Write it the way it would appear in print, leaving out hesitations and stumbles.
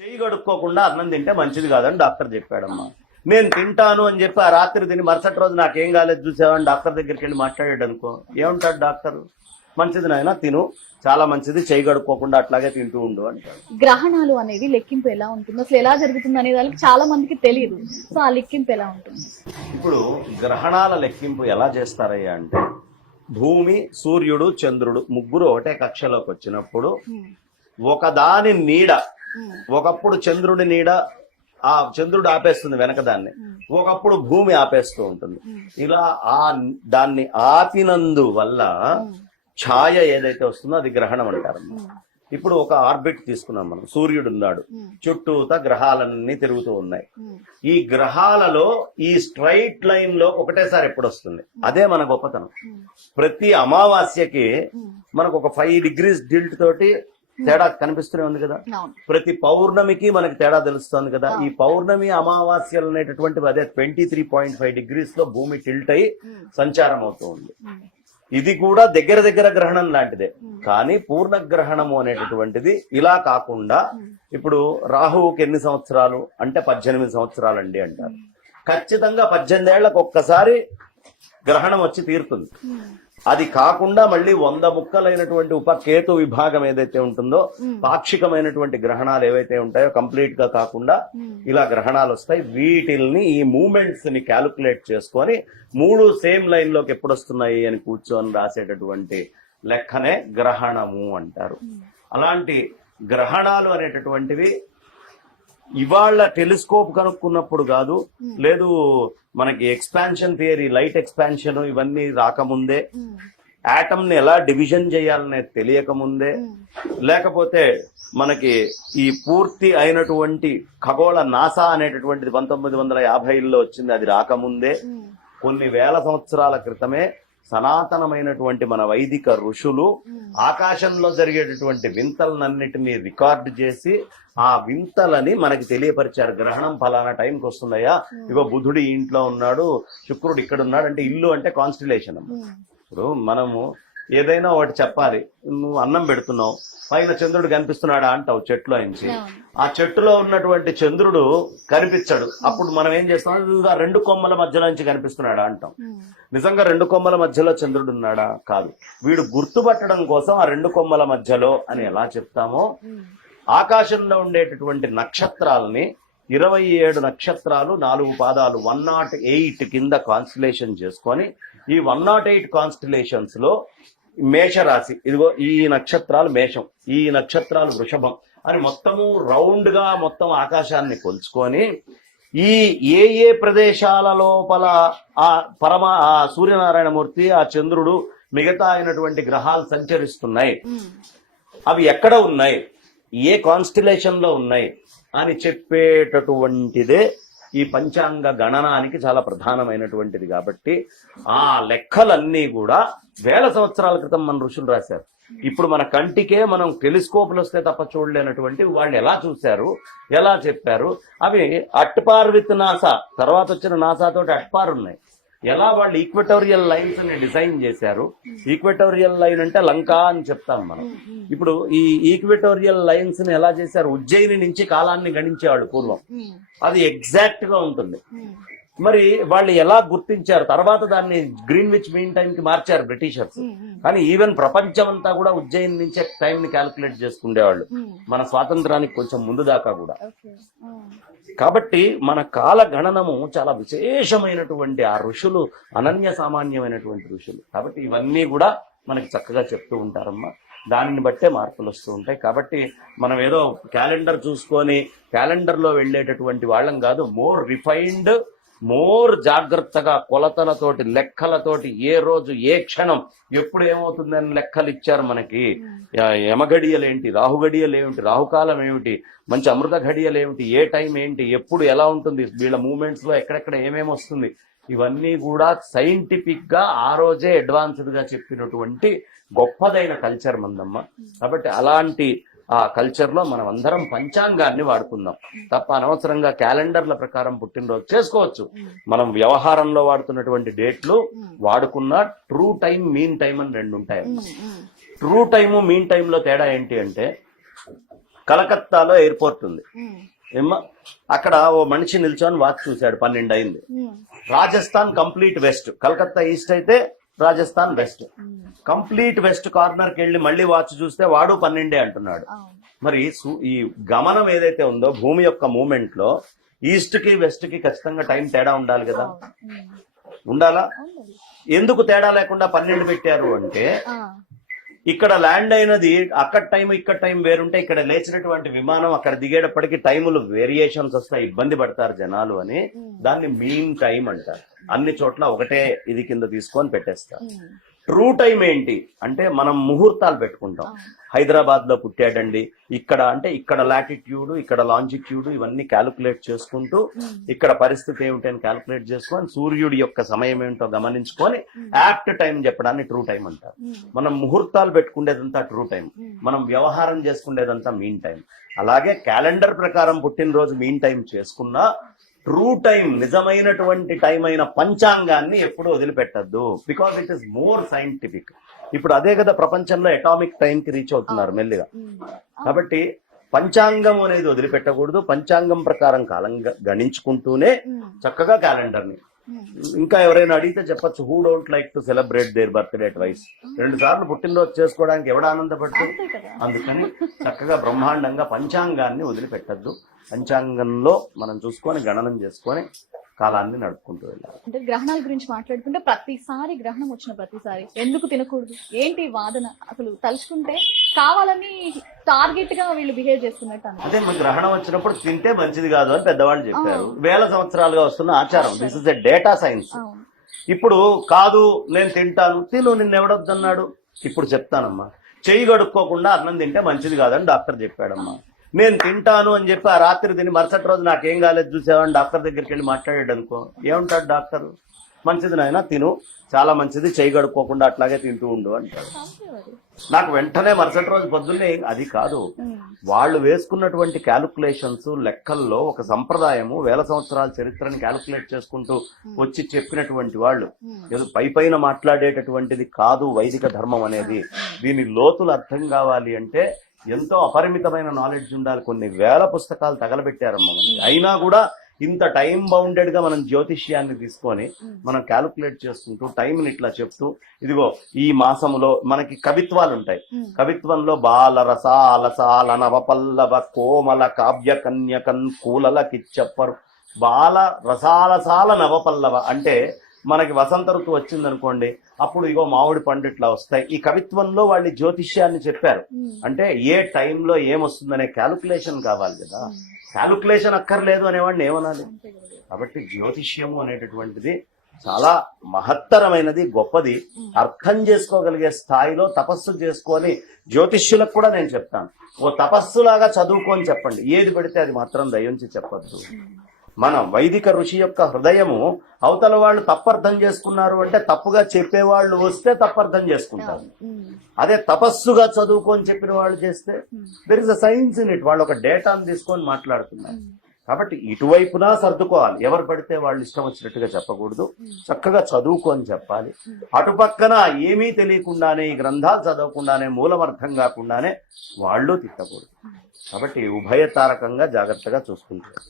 చెయ్యి కడుక్కోకుండా అన్నం తింటే మంచిది కాదని డాక్టర్ చెప్పాడమ్మా. నేను తింటాను అని చెప్పి ఆ రాత్రి తిని మరుసటి రోజు నాకేం కాలేదు చూసావని డాక్టర్ దగ్గరికి వెళ్ళి మాట్లాడాడు అనుకో, ఏమంటాడు డాక్టర్? మంచిది నాయన తిను, చాలా మంచిది, చెయ్యి కడుక్కోకుండా అట్లాగే తింటూ ఉండు అంటాడు. గ్రహణాలు అనేది లెక్కింపు ఎలా ఉంటుంది, అసలు ఎలా జరుగుతుంది అనే దానికి చాలా మందికి తెలియదు. సో ఆ లెక్కింపు ఎలా ఉంటుంది? ఇప్పుడు గ్రహణాల లెక్కింపు ఎలా చేస్తారయ్యా అంటే, భూమి, సూర్యుడు, చంద్రుడు ముగ్గురు ఒకటే కక్షలోకి వచ్చినప్పుడు ఒకదాని నీడ, ఒకప్పుడు చంద్రుడి నీడ ఆ చంద్రుడు ఆపేస్తుంది వెనకదాన్ని, ఒకప్పుడు భూమి ఆపేస్తూ ఉంటుంది. ఇలా దాన్ని ఆపినందు వల్ల ఛాయ ఏదైతే వస్తుందో అది గ్రహణం అంటారు. ఇప్పుడు ఒక ఆర్బిట్ తీసుకున్నాం మనం, సూర్యుడు ఉన్నాడు, చుట్టూతా గ్రహాలన్నీ తిరుగుతూ ఉన్నాయి. ఈ గ్రహాలలో ఈ స్ట్రైట్ లైన్ లో ఒకటేసారి ఎప్పుడు వస్తుంది, అదే మన గొప్పతనం. ప్రతి అమావాస్యకి మనకు ఒక 5 degrees టిల్ట్ తోటి తేడా కనిపిస్తూనే ఉంది కదా. ప్రతి పౌర్ణమికి మనకి తేడా తెలుస్తుంది కదా. ఈ పౌర్ణమి అమావాస్యలు అనేటటువంటివి అదే 23.5 degrees లో భూమి టిల్ట్ అయి సంచారం అవుతూ ఉంది. ఇది కూడా దగ్గర దగ్గర గ్రహణం లాంటిదే, కానీ పూర్ణగ్రహణము అనేటటువంటిది ఇలా కాకుండా, ఇప్పుడు రాహువుకి ఎన్ని సంవత్సరాలు అంటే 18 సంవత్సరాలు అండి అంటారు. ఖచ్చితంగా 18 ఏళ్లకు ఒక్కసారి గ్రహణం వచ్చి తీరుతుంది. అది కాకుండా మళ్ళీ 100 ముక్కలైనటువంటి ఉపకేతు విభాగం ఏదైతే ఉంటుందో, పాక్షికమైనటువంటి గ్రహణాలు ఏవైతే ఉంటాయో కంప్లీట్ గా కాకుండా ఇలా గ్రహణాలు వస్తాయి. వీటిల్ని ఈ మూమెంట్స్ ని క్యాలిక్యులేట్ చేసుకొని 3 సేమ్ లైన్ లోకి ఎప్పుడు వస్తున్నాయి అని కూర్చొని రాసేటటువంటి లెక్కనే గ్రహణము అంటారు. అలాంటి గ్రహణాలు అనేటటువంటివి ఇవాళ టెలిస్కోప్ కనుక్కున్నప్పుడు కాదు, లేదు మనకి ఎక్స్పాన్షన్ థియరీ, లైట్ ఎక్స్పాన్షన్ ఇవన్నీ రాకముందే, ఆటమ్ ని ఎలా డివిజన్ చేయాలనేది తెలియకముందే, లేకపోతే మనకి ఈ పూర్తి అయినటువంటి ఖగోళ నాసా అనేటటువంటిది 1950లో వచ్చింది, అది రాకముందే, కొన్ని వేల సంవత్సరాల క్రితమే సనాతనమైనటువంటి మన వైదిక ఋషులు ఆకాశంలో జరిగేటటువంటి వింతలన్నిటినీ రికార్డు చేసి ఆ వింతలని మనకి తెలియపరిచారు. గ్రహణం ఫలానా టైంకి వస్తుందయ్యా, ఇగో బుధుడు ఇంట్లో ఉన్నాడు, శుక్రుడు ఇక్కడ ఉన్నాడు అంటే, ఇల్లు అంటే కాన్స్టిలేషన్. ఇప్పుడు మనము ఏదైనా ఒకటి చెప్పాలి, నువ్వు అన్నం పెడుతున్నావు, పైన చంద్రుడు కనిపిస్తున్నాడా అంటావు చెట్టులో నుంచి, ఆ చెట్టులో ఉన్నటువంటి చంద్రుడు కనిపించడు, అప్పుడు మనం ఏం చేస్తాం, 2 కొమ్మల మధ్యలో నుంచి కనిపిస్తున్నాడా అంటాం. నిజంగా 2 కొమ్మల మధ్యలో చంద్రుడు ఉన్నాడా? కాదు. వీడు గుర్తుపట్టడం కోసం ఆ 2 కొమ్మల మధ్యలో అని ఎలా చెప్తామో, ఆకాశంలో ఉండేటటువంటి నక్షత్రాలని 27 నక్షత్రాలు 4 పాదాలు 108 కింద కాన్స్టిలేషన్ చేసుకొని, ఈ 108 కాన్స్టిలేషన్స్ లో మేషరాశి, ఇదిగో ఈ నక్షత్రాలు మేషం, ఈ నక్షత్రాలు వృషభం అని మొత్తము రౌండ్ గా మొత్తం ఆకాశాన్ని కొలుచుకొని, ఈ ఏ ప్రదేశాల లోపల ఆ సూర్యనారాయణమూర్తి, ఆ చంద్రుడు, మిగతా అయినటువంటి గ్రహాలు సంచరిస్తున్నాయి, అవి ఎక్కడ ఉన్నాయి, ఏ కాన్స్టిలేషన్ లో ఉన్నాయి అని చెప్పేటటువంటిదే ఈ పంచాంగ గణనానికి చాలా ప్రధానమైనటువంటిది. కాబట్టి ఆ లెక్కలన్నీ కూడా వేల సంవత్సరాల క్రితం మన ఋషులు రాశారు. ఇప్పుడు మన కంటికే మనం టెలిస్కోప్లు వస్తే తప్ప చూడలేనటువంటి వాళ్ళు ఎలా చూశారు, ఎలా చెప్పారు. అవి అట్పార్ విత్ నాసా, తర్వాత వచ్చిన నాసా తోటి అట్పార్ ఉన్నాయి. ఎలా వాళ్ళు ఈక్వటోరియల్ లైన్స్ ని డిజైన్ చేశారు. ఈక్వటోరియల్ లైన్ అంటే లంకా అని చెప్తాం మనం. ఇప్పుడు ఈ ఈక్వటోరియల్ లైన్స్ ని ఎలా చేశారు, ఉజ్జయిని నుంచి కాలాన్ని గణించేవాళ్ళు పూర్వం, అది ఎగ్జాక్ట్ గా ఉంటుంది. మరి వాళ్ళు ఎలా గుర్తించారు, తర్వాత దాన్ని గ్రీన్విచ్ మీన్ టైం కి మార్చారు బ్రిటిషర్స్, కానీ ఈవెన్ ప్రపంచం అంతా కూడా ఉజ్జయిని నుంచే టైం ని క్యాల్కులేట్ చేసుకునేవాళ్ళు, మన స్వాతంత్రానికి కొంచెం ముందు దాకా కూడా. కాబట్టి మన కాల గణనము చాలా విశేషమైనటువంటి, ఆ ఋషులు అనన్య సామాన్యమైనటువంటి ఋషులు. కాబట్టి ఇవన్నీ కూడా మనకి చక్కగా చెప్తూ ఉంటారమ్మా. దానిని బట్టే మార్పులు వస్తూ ఉంటాయి. కాబట్టి మనం ఏదో క్యాలెండర్ చూసుకొని క్యాలెండర్ లో వెళ్ళేటటువంటి వాళ్ళం కాదు. మోర్ రిఫైన్డ్, మోర్ జాగ్రత్తగా కొలతలతోటి, లెక్కలతోటి, ఏ రోజు ఏ క్షణం ఎప్పుడు ఏమవుతుందని లెక్కలు ఇచ్చారు మనకి. యమఘడియలేంటి, రాహుగడియలేమిటి, రాహుకాలం ఏమిటి, మంచి అమృత ఘడియలేమిటి, ఏ టైం ఏంటి, ఎప్పుడు ఎలా ఉంటుంది, వీళ్ళ మూమెంట్స్ లో ఎక్కడెక్కడ ఏమేమి వస్తుంది, ఇవన్నీ కూడా సైంటిఫిక్ గా ఆ రోజే అడ్వాన్స్డ్ గా చెప్పినటువంటి గొప్పదైన కల్చర్ మందమ్మ. కాబట్టి అలాంటి ఆ కల్చర్ లో మనం అందరం పంచాంగాన్ని వాడుకుందాం తప్ప అనవసరంగా క్యాలెండర్ల ప్రకారం పుట్టినరోజు చేసుకోవచ్చు. మనం వ్యవహారంలో వాడుతున్నటువంటి డేట్లు వాడుకున్న ట్రూ టైం, మీన్ టైం అని 2 ఉంటాయి. ట్రూ టైము, మీన్ టైంలో తేడా ఏంటి అంటే, కలకత్తాలో ఎయిర్పోర్ట్ ఉంది ఏమ్మా, అక్కడ ఓ మనిషి నిల్చొని వాచ్ చూశాడు, 12 అయింది. Rajasthan complete west, Calcutta east అయితే Rajasthan west. Complete west corner కి వెళ్ళి మళ్ళీ వాచ్ చూస్తే వాడు 12 అంటున్నాడు. మరి ఈ గమనం ఏదైతే ఉందో భూమి యొక్క మూమెంట్ లో ఈస్ట్ కి వెస్ట్ కి ఖచ్చితంగా టైం తేడా ఉండాలి కదా, ఉండాలా? ఎందుకు తేడా లేకుండా 12 పెట్టారు అంటే, ఇక్కడ ల్యాండ్ అయినది అక్కడ టైం ఇక్కడ టైం వేరుంటే ఇక్కడ లేచినటువంటి విమానం అక్కడ దిగేటప్పటికి టైములు వేరియేషన్స్ వస్తాయి, ఇబ్బంది పడతారు జనాలు అని దాన్ని మీన్ టైం అంటారు. అన్ని చోట్ల ఒకటే ఇది కింద తీసుకొని పెట్టేస్తారు. ట్రూ టైం ఏంటి అంటే, మనం ముహూర్తాలు పెట్టుకుంటాం. హైదరాబాద్ లో పుట్టాడండి, ఇక్కడ అంటే ఇక్కడ లాటిట్యూడ్ ఇక్కడ లాంజిట్యూడ్ ఇవన్నీ క్యాలిక్యులేట్ చేసుకుంటూ ఇక్కడ పరిస్థితి ఏమిటని క్యాలిక్యులేట్ చేసుకొని సూర్యుడి యొక్క సమయం ఏమిటో గమనించుకొని యాప్ట్ టైం చెప్పడాన్ని ట్రూ టైం అంటారు. మనం ముహూర్తాలు పెట్టుకునేదంతా ట్రూ టైం, మనం వ్యవహారం చేసుకునేదంతా మీన్ టైం. అలాగే క్యాలెండర్ ప్రకారం పుట్టినరోజు మీన్ టైం చేసుకున్నా ట్రూ టైం నిజమైనటువంటి టైం అయిన పంచాంగాన్ని ఎప్పుడూ వదిలిపెట్టద్దు, because it is more scientific. ఇప్పుడు అదే కదా ప్రపంచంలో అటామిక్ టైం కి రీచ్ అవుతున్నారు మెల్లిగా. కాబట్టి పంచాంగం అనేది వదిలిపెట్టకూడదు, పంచాంగం ప్రకారం కాలం గణించుకుంటూనే చక్కగా క్యాలెండర్ ని. ఇంకా ఎవరైనా అడిగితే చెప్పచ్చు, who don't like to celebrate their birthday twice, 2 సార్లు పుట్టినరోజు చేసుకోవడానికి ఎవడ ఆనందపడుతుంది. అందుకని చక్కగా బ్రహ్మాండంగా పంచాంగాన్ని వదిలిపెట్టద్దు, పంచాంగంలో మనం చూసుకొని గణనం చేసుకొని కాలాన్ని నడుపుకుంటూ వెళ్ళాలి. అంటే గ్రహణాల గురించి మాట్లాడుకుంటే ప్రతిసారి గ్రహణం వచ్చిన ప్రతిసారి ఎందుకు తినకూడదు ఏంటి వాదన, అసలు తలుచుకుంటే కావాలని టార్గెట్ గా వీళ్ళు బిహేవ్ చేస్తున్నట్టు. అదే మరి గ్రహణం వచ్చినప్పుడు తింటే మంచిది కాదు అని పెద్దవాళ్ళు చెప్పారు, వేల సంవత్సరాలుగా వస్తున్న ఆచారం. This is a data science. ఇప్పుడు కాదు నేను తింటాను, తిను, నిన్నెవడొద్దన్నాడు? ఇప్పుడు చెప్తానమ్మా, చెయ్యి కడుక్కోకుండా అన్నం తింటే మంచిది కాదని డాక్టర్ చెప్పాడమ్మా. నేను తింటాను అని చెప్పి ఆ రాత్రి తిని మరుసటి రోజు నాకేం కాలేదు చూసావని డాక్టర్ దగ్గరికి వెళ్ళి మాట్లాడాడు అనుకో, ఏమంటాడు డాక్టర్? మంచిది నాయన తిను, చాలా మంచిది, చెయ్యి కడుక్కోకుండా అట్లాగే తింటూ ఉండు అంటాడు. నాకు వెంటనే మరుసటి రోజు పొద్దున్నే అది కాదు, వాళ్ళు వేసుకున్నటువంటి క్యాలిక్యులేషన్స్ లెక్కల్లో ఒక సంప్రదాయము, వేల సంవత్సరాల చరిత్రని క్యాలిక్యులేట్ చేసుకుంటూ వచ్చి చెప్పినటువంటి వాళ్ళు. ఏదో పైన మాట్లాడేటటువంటిది కాదు వైదిక ధర్మం అనేది. దీని లోతులు అర్థం కావాలి అంటే ఎంతో అపరిమితమైన నాలెడ్జ్ ఉండాలి. కొన్ని వేల పుస్తకాలు తగలబెట్టారమ్మ. అయినా కూడా ఇంత టైం బౌండెడ్ గా మనం జ్యోతిష్యాన్ని తీసుకొని మనం క్యాలిక్యులేట్ చేసుకుంటూ టైంని ఇట్లా చెప్తూ, ఇదిగో ఈ మాసంలో మనకి కవిత్వాలు ఉంటాయి. కవిత్వంలో బాల రసాలసాల నవపల్లవ కోమల కావ్య కన్యకన్ కూలల కిచ్చప్పరు. బాల రసాలసాల నవపల్లవ అంటే మనకి వసంత ఋతువు వచ్చిందనుకోండి, అప్పుడు ఇగో మామిడి పండు ఇట్లా వస్తాయి. ఈ కవిత్వంలో వాళ్ళు జ్యోతిష్యాన్ని చెప్పారు. అంటే ఏ టైంలో ఏమొస్తుందనే క్యాలిక్యులేషన్ కావాలి కదా, క్యాలిక్యులేషన్ అక్కర్లేదు అనేవాడిని ఏమనాలి? కాబట్టి జ్యోతిష్యము అనేటటువంటిది చాలా మహత్తరమైనది, గొప్పది. అర్థం చేసుకోగలిగే స్థాయిలో తపస్సు చేసుకొని జ్యోతిష్యులకు కూడా నేను చెప్తాను, ఓ తపస్సులాగా చదువుకొని చెప్పండి, ఏది పెడితే అది మాత్రం దయించి చెప్పద్దు. మన వైదిక ఋషి యొక్క హృదయము అవతల వాళ్ళు తప్పర్థం చేసుకున్నారు అంటే తప్పుగా చెప్పేవాళ్ళు వస్తే తప్పర్థం చేసుకుంటారు. అదే తపస్సుగా చదువుకొని చెప్పిన వాళ్ళు చేస్తే there is a science in it. వాళ్ళు ఒక డేటాను తీసుకొని మాట్లాడుతున్నారు. కాబట్టి ఇటువైపున సర్దుకోవాలి, ఎవరు పడితే వాళ్ళు ఇష్టం వచ్చినట్టుగా చెప్పకూడదు, చక్కగా చదువుకొని చెప్పాలి. అటుపక్కన ఏమీ తెలియకుండానే ఈ గ్రంథాలు చదవకుండానే మూలం అర్థం కాకుండానే వాళ్ళు తిట్టకూడదు. కాబట్టి ఉభయతారకంగా జాగ్రత్తగా చూసుకుంటారు.